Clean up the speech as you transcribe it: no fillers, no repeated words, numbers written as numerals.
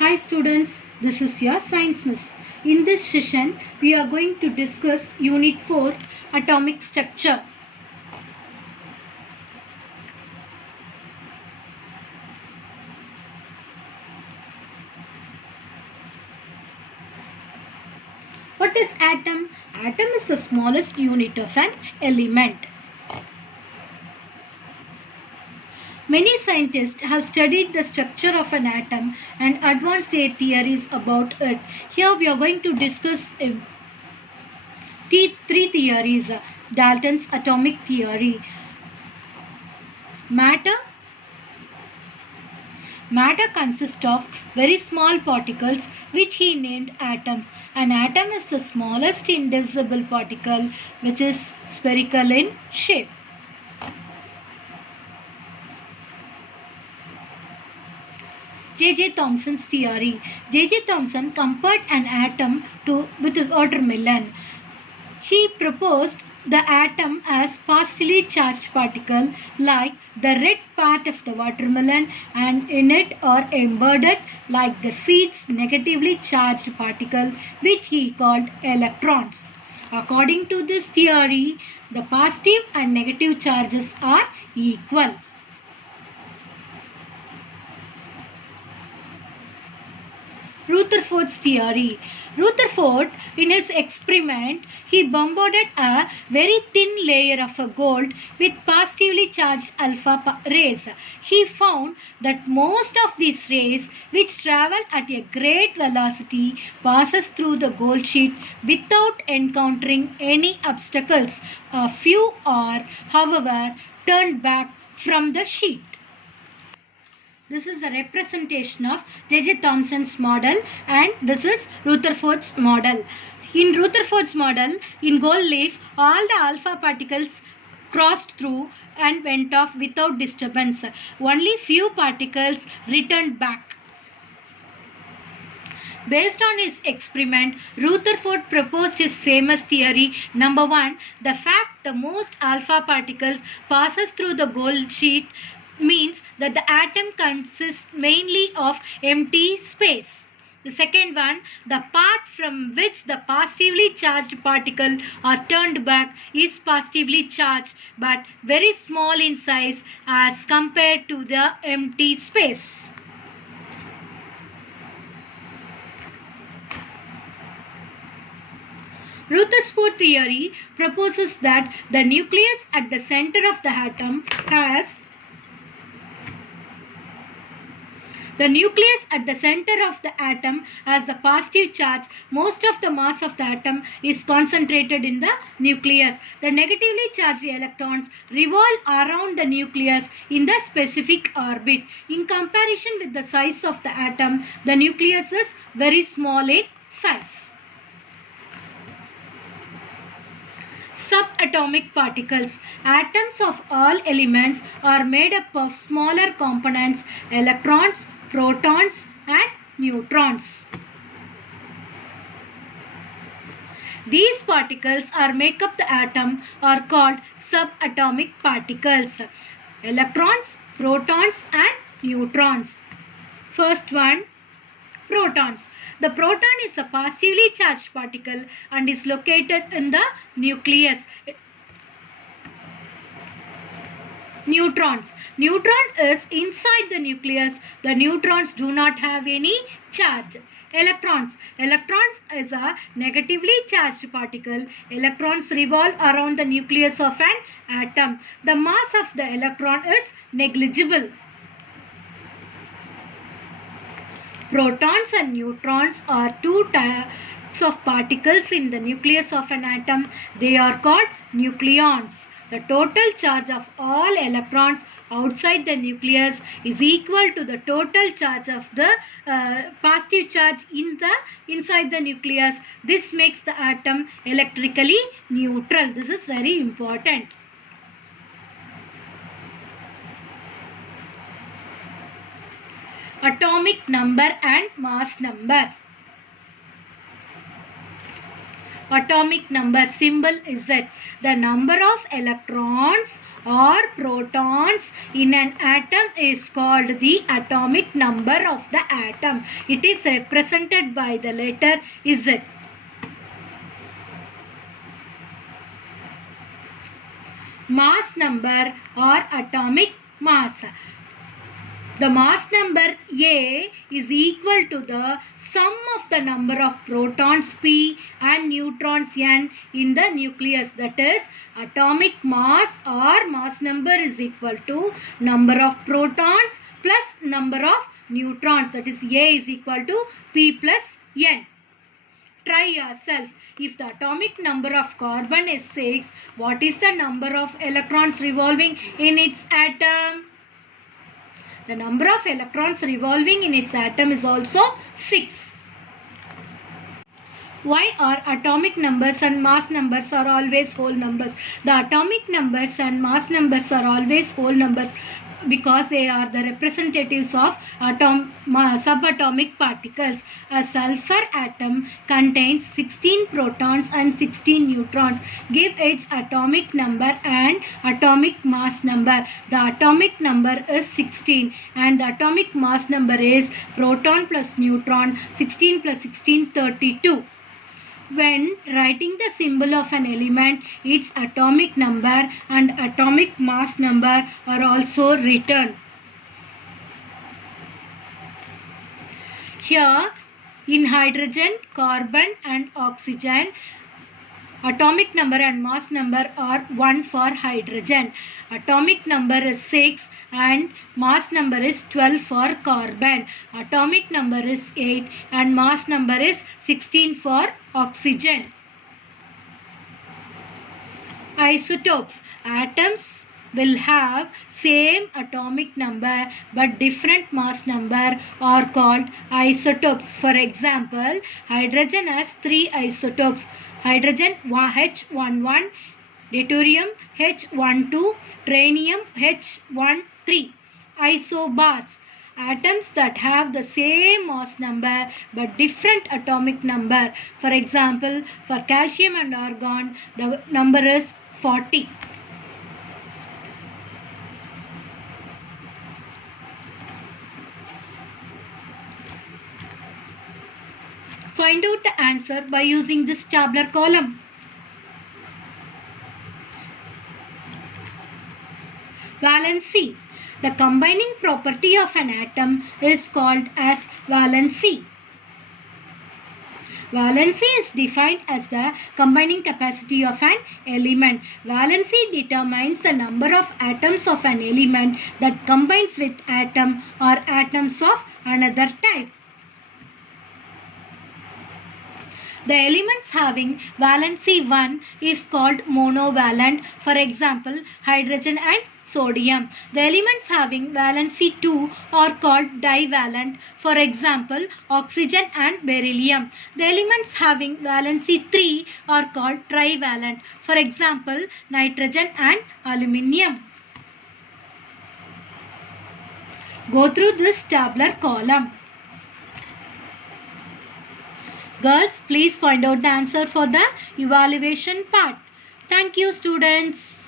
Hi students, this is your Science Miss. In this session, we are going to discuss Unit 4, Atomic Structure. What is atom? Atom is the smallest unit of an element. Many scientists have studied the structure of an atom and advanced their theories about it. Here we are going to discuss three theories. Dalton's atomic theory. Matter consists of very small particles which he named atoms. An atom is the smallest indivisible particle which is spherical in shape. J.J. Thomson's theory. J.J. Thomson compared an atom with a watermelon. He proposed the atom as positively charged particle like the red part of the watermelon, and in it are embedded like the seeds negatively charged particle which he called electrons. According to this theory, the positive and negative charges are equal. Rutherford's theory. Rutherford, in his experiment, he bombarded a very thin layer of gold with positively charged alpha rays. He found that most of these rays, which travel at a great velocity, passes through the gold sheet without encountering any obstacles. A few are, however, turned back from the sheet. This is a representation of J.J. Thomson's model, and this is Rutherford's model. In Rutherford's model, in gold leaf, all the alpha particles crossed through and went off without disturbance. Only few particles returned back. Based on his experiment, Rutherford proposed his famous theory. Number 1, the fact the most alpha particles passes through the gold sheet means that the atom consists mainly of empty space. The second one, the part from which the positively charged particle are turned back is positively charged but very small in size as compared to the empty space. Rutherford theory proposes that the nucleus at the center of the atom has a positive charge. Most of the mass of the atom is concentrated in the nucleus. The negatively charged electrons revolve around the nucleus in the specific orbit. In comparison with the size of the atom, the nucleus is very small in size. Subatomic particles. Atoms of all elements are made up of smaller components, electrons, protons and neutrons. These particles are make up the atom are called subatomic particles. Electrons, protons and neutrons. First one, protons. The proton is a positively charged particle and is located in the nucleus. Neutrons. Neutron is inside the nucleus. The neutrons do not have any charge. Electrons. Electrons is a negatively charged particle. Electrons revolve around the nucleus of an atom. The mass of the electron is negligible. Protons and neutrons are two types of particles in the nucleus of an atom. They are called nucleons. The total charge of all electrons outside the nucleus is equal to the total charge of the positive charge inside the nucleus. This makes the atom electrically neutral. This is very important. Atomic number and mass number. atomic number symbol Z. The number of electrons or protons in an atom is called the atomic number of the atom. It is represented by the letter Z. Mass number or atomic mass. The mass number A is equal to the sum of the number of protons P and neutrons N in the nucleus. That is, atomic mass or mass number is equal to number of protons plus number of neutrons. That is, A is equal to P plus N. Try yourself. If the atomic number of carbon is 6, what is the number of electrons revolving in its atom? The number of electrons revolving in its atom is also 6. Why are atomic numbers and mass numbers are always whole numbers? The atomic numbers and mass numbers are always whole numbers because they are the representatives of subatomic particles. A sulfur atom contains 16 protons and 16 neutrons. Give its atomic number and atomic mass number. The atomic number is 16 and the atomic mass number is proton plus neutron. 16 plus 16, 32. When writing the symbol of an element, its atomic number and atomic mass number are also written. Here, in hydrogen, carbon and oxygen, atomic number and mass number are 1 for hydrogen. Atomic number is 6 and mass number is 12 for carbon. Atomic number is 8 and mass number is 16 for oxygen. Isotopes. Atoms will have same atomic number but different mass number are called isotopes. For example, hydrogen has 3 isotopes. Hydrogen H11, deuterium H12, tritium H13. Isobars. Atoms that have the same mass number but different atomic number. For example, for calcium and argon, the number is 40. Find out the answer by using this tabular column. Valency. The combining property of an atom is called as valency. Valency is defined as the combining capacity of an element. Valency determines the number of atoms of an element that combines with atom or atoms of another type. The elements having valency 1 is called monovalent. For example, hydrogen and sodium. The elements having valency 2 are called divalent. For example, oxygen and beryllium. The elements having valency 3 are called trivalent. For example, nitrogen and aluminium. Go through this tabular column. Girls, please find out the answer for the evaluation part. Thank you, students.